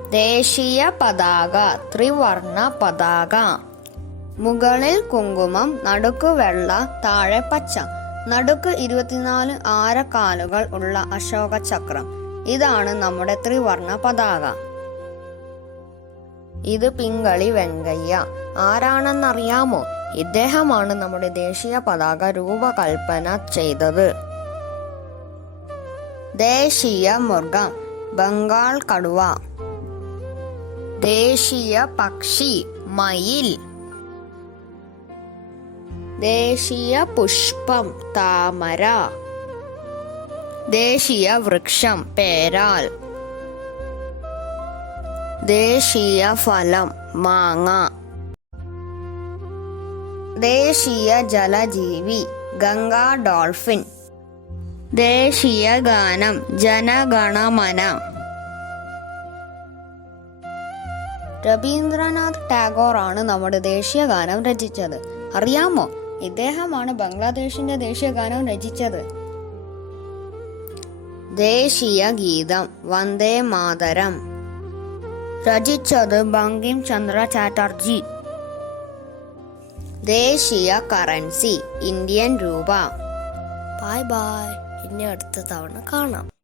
ദേശീയ പതാക ത്രിവർണ പതാക. മുകളിൽ കുങ്കുമം നടുക്ക് വെള്ള താഴെ പച്ച. നടുക്ക് ഇരുപത്തിനാല് ആരക്കാലുകൾ ഉള്ള അശോക ചക്രം ഇതാണ് നമ്മുടെ ത്രിവർണ പതാക. ഇത് പിങ്കളി വെങ്കയ്യ. ആരാണെന്നറിയാമോ? ഇദ്ദേഹമാണ് നമ്മുടെ ദേശീയ പതാക രൂപകൽപ്പന ചെയ്തത്. ദേശീയ മൃഗം ബംഗാൾ കടുവ. ദേശീയ പക്ഷി മയിൽ. ദേശീയ പുഷ്പം താമര. ദേശീയ വൃക്ഷം പേരാൽ. ദേശീയ ഫലം മാങ്ങ. ദേശീയ ജലജീവി ഗംഗാ ഡോൾഫിൻ. ദേശീയ ഗാനം ജനഗണമന. രവീന്ദ്രനാഥ് ടാഗോർ ആണ് നമ്മുടെ ദേശീയ ഗാനം രചിച്ചത്. അറിയാമോ? ഇദ്ദേഹമാണ് ബംഗ്ലാദേശിന്റെ ദേശീയ ഗാനം രചിച്ചത്. ദേശീയ ഗീതം വന്ദേ മാതരം. രചിച്ചത് ബങ്കിം ചന്ദ്ര ചാറ്റർജി. ദേശീയ കറൻസി ഇന്ത്യൻ രൂപ. ബായ് ബായ് ഇനി അടുത്ത തവണ കാണാം.